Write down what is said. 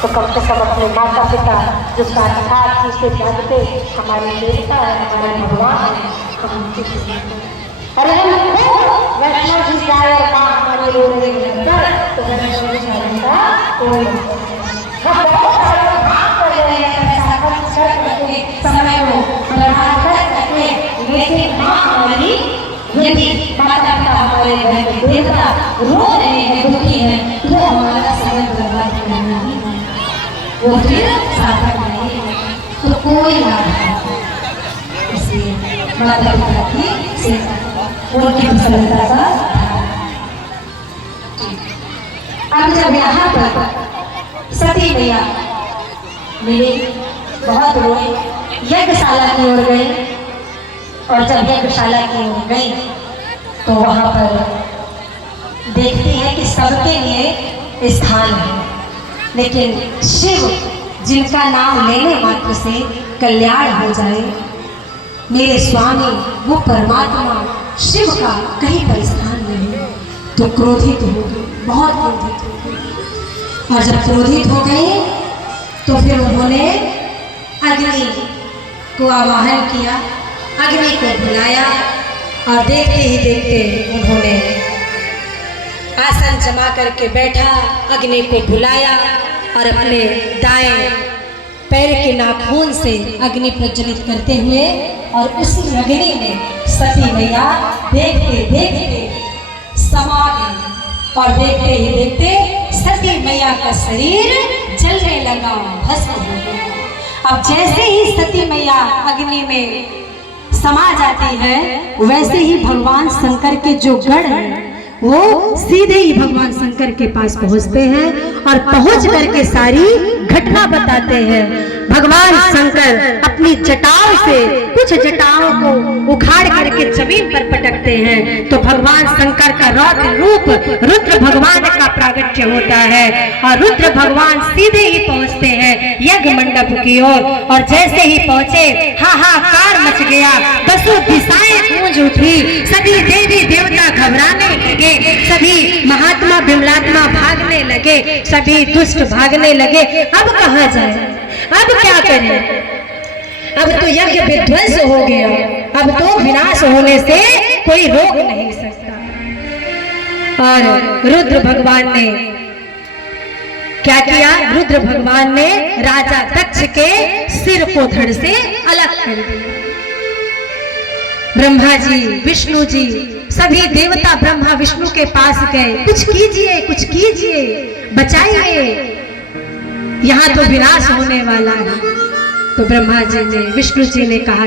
तो कम से कम अपने माता पिता जो साक्षात जिसे जानते हमारे देवता है, हमारा भगवान है, हम उनकी अरे हम वैष्णव जी जाए और माँ हमारी रो रही है तो वैष्णव जी का कोई हम बहुत सारे भाग कर रहे हैं, ऐसा खर्च करके समय को बर्बाद कर सकते, लेकिन माँ हमारी यदि माता पिता हमारे घर के देवता रो रहे हैं, दुखी है, तो हमारा समय बर्बाद करना ही है, वो फिर सार्थक नहीं है, तो कोई लाभ नहीं। इसलिए माता पिता की सेवा उनकी प्रसन्नता का अब जब यहाँ पर सती मैया मेरे बहुत रोए, यज्ञशाला की ओर गए और जब यज्ञशाला की ओर गई तो वहाँ पर देखती है कि सबके लिए स्थान है, लेकिन शिव जिनका नाम लेने मात्र से कल्याण हो जाए, मेरे स्वामी वो परमात्मा शिव का कहीं पर स्थान नहीं, तो क्रोधित हो गए, बहुत क्रोधित हो गए। और जब क्रोधित हो गए तो फिर उन्होंने अग्नि को आवाहन किया, अग्नि को बुलाया और देखते ही देखते उन्होंने आसन जमा करके बैठा, अग्नि को बुलाया और अपने दाएं पैर के नाखून से अग्नि प्रज्वलित करते हुए और उसी अग्नि में सती मैया देखते देखते समा गई और देखते ही देखते सती मैया का शरीर जलने लगा, भस्म हो गया। अब जैसे ही सती मैया अग्नि में समा जाती है, वैसे ही भगवान शंकर के जो गण हैं वो सीधे ही भगवान शंकर के पास पहुंचते हैं और पहुंच करके सारी घटना बताते हैं। भगवान शंकर अपनी जटाओं से कुछ जटाओं को उखाड़ करके जमीन पर पटकते हैं तो भगवान शंकर का रौद्र रूप रुद्र भगवान का प्रागट्य होता है और रुद्र भगवान सीधे ही पहुंचते हैं यज्ञ मंडप की ओर और जैसे ही पहुंचे हाहाकार मच गया, दसों दिशाएं गूंज उठी, सभी देवी देवता घबराने लगे, सभी महात्मा विमलात्मा भागने लगे, सभी दुष्ट भागने लगे। अब कहाँ जाए, अब क्या करें, अब तो यज्ञ विध्वंस हो गया, अब तो विनाश होने से कोई रोक नहीं सकता। और रुद्र भगवान ने क्या किया, रुद्र भगवान ने राजा दक्ष के सिर को धड़ से अलग कर दिया। ब्रह्मा जी, विष्णु जी, सभी देवता ब्रह्मा विष्णु के पास गए, कुछ कीजिए, कुछ कीजिए, बचाइए, यहाँ तो विनाश होने वाला है। तो ब्रह्मा जी ने, विष्णु जी ने कहा